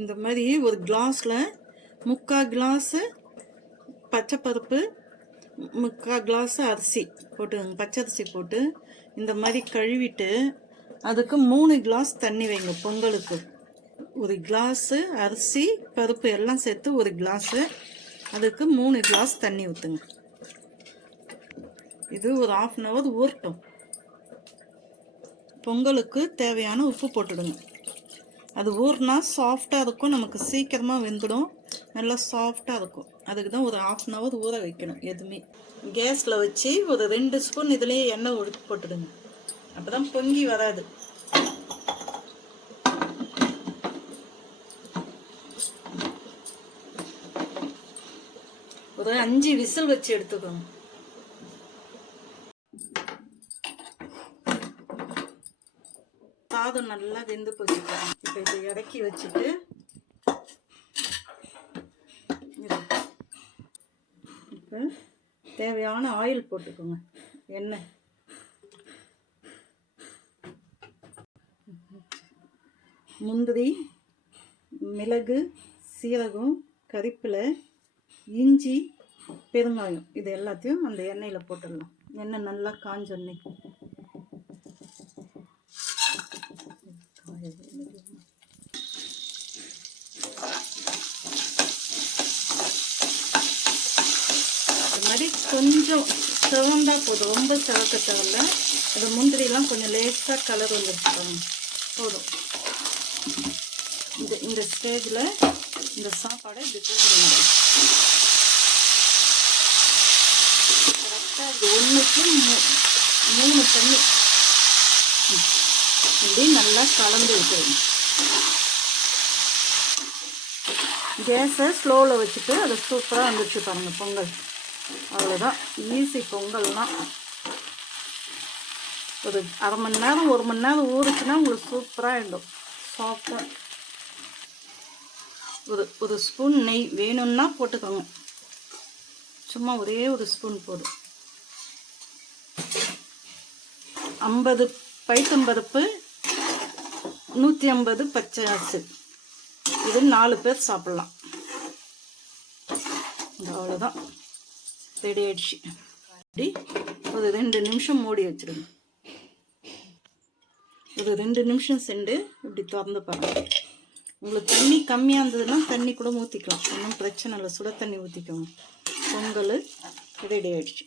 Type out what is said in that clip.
இந்த மாதிரி ஒரு கிளாஸில் 3/4 கிளாஸு பச்சைப்பருப்பு 3/4 கிளாஸு அரிசி போட்டுக்கோங்க. பச்சரிசி போட்டு இந்த மாதிரி கழுவிட்டு அதுக்கு 3 கிளாஸ் தண்ணி வைங்க. பொங்கலுக்கு 1 கிளாஸு அரிசி பருப்பு எல்லாம் சேர்த்து 1 கிளாஸு, அதுக்கு 3 கிளாஸ் தண்ணி ஊற்றுங்க. இது ஒரு 1/2 hour ஊறட்டும். பொங்கலுக்கு தேவையான உப்பு போட்டுடுங்க. அது ஊறினா சாஃப்டாக இருக்கும், நமக்கு சீக்கிரமாக வெந்துடும், நல்லா சாஃப்டாக இருக்கும். அதுக்கு தான் ஒரு 1/2 hour ஊற வைக்கணும். எதுவுமே கேஸில் வச்சு ஒரு 2 ஸ்பூன் இதுலேயே எண்ணெய் ஒடுக்கி போட்டுடுங்க. அப்போ தான் பொங்கி வராது. ஒரு 5 விசில் வச்சு எடுத்துக்கோங்க. சாதம் நல்லா வெந்து போச்சுக்கலாம். இப்போ இதை இறக்கி வச்சுட்டு இப்போ தேவையான ஆயில் போட்டுக்கோங்க. எண்ணெய் முந்திரி, மிளகு, சீரகம், கறிப்பிலை, இஞ்சி, பெருங்காயம் இது எல்லாத்தையும் அந்த எண்ணெயில் போட்டுடலாம். எண்ணெய் நல்லா காஞ்சோன்னே இது மாதிரி கொஞ்சம் சிவந்தா போதும், ரொம்ப சிவக்க தேவையில்ல. அது முந்திரிலாம் கொஞ்சம் லேசாக கலர் வந்துருக்காங்க போதும். இந்த ஸ்டேஜில் இந்த சாப்பாடை இப்படி போட்டுக்கணும். கரெக்டாக இது 1க்கு 3 தண்ணி இப்படி நல்லா கலந்து வைக்கணும். கேஸை ஸ்லோவில் வச்சுட்டு அது சூப்பராக வந்துடுச்சு பாருங்கள் பொங்கல். அவ்வளோதான், ஈஸி பொங்கல்னால். ஒரு 1/2 மணி நேரம் 1 மணி நேரம் ஊறுச்சுன்னா உங்களுக்கு சூப்பராக ஆகிடும், சாஃப்டாக. ஒரு ஸ்பூன் நெய் வேணும்னா போட்டுக்கோங்க. சும்மா ஒரே ஒரு ஸ்பூன் போதும். 50 பைத்தம்பருப்பு, 150 பச்சை அரிசி, இது 4 பேர் சாப்பிட்லாம். அவ்வளோதான், ரெடி ஆயிடுச்சு. அப்படி ஒரு 2 நிமிஷம் மூடி வச்சுருங்க. ஒரு 2 நிமிஷம் சென்று இப்படி திறந்து பாருங்கள். உங்களுக்கு தண்ணி கம்மியாக இருந்ததுன்னா தண்ணி கூட ஊற்றிக்கலாம், ஒன்றும் பிரச்சனை இல்லை. சுட தண்ணி ஊற்றிக்கோங்க. பொங்கல் ரெடி ஆயிடுச்சு.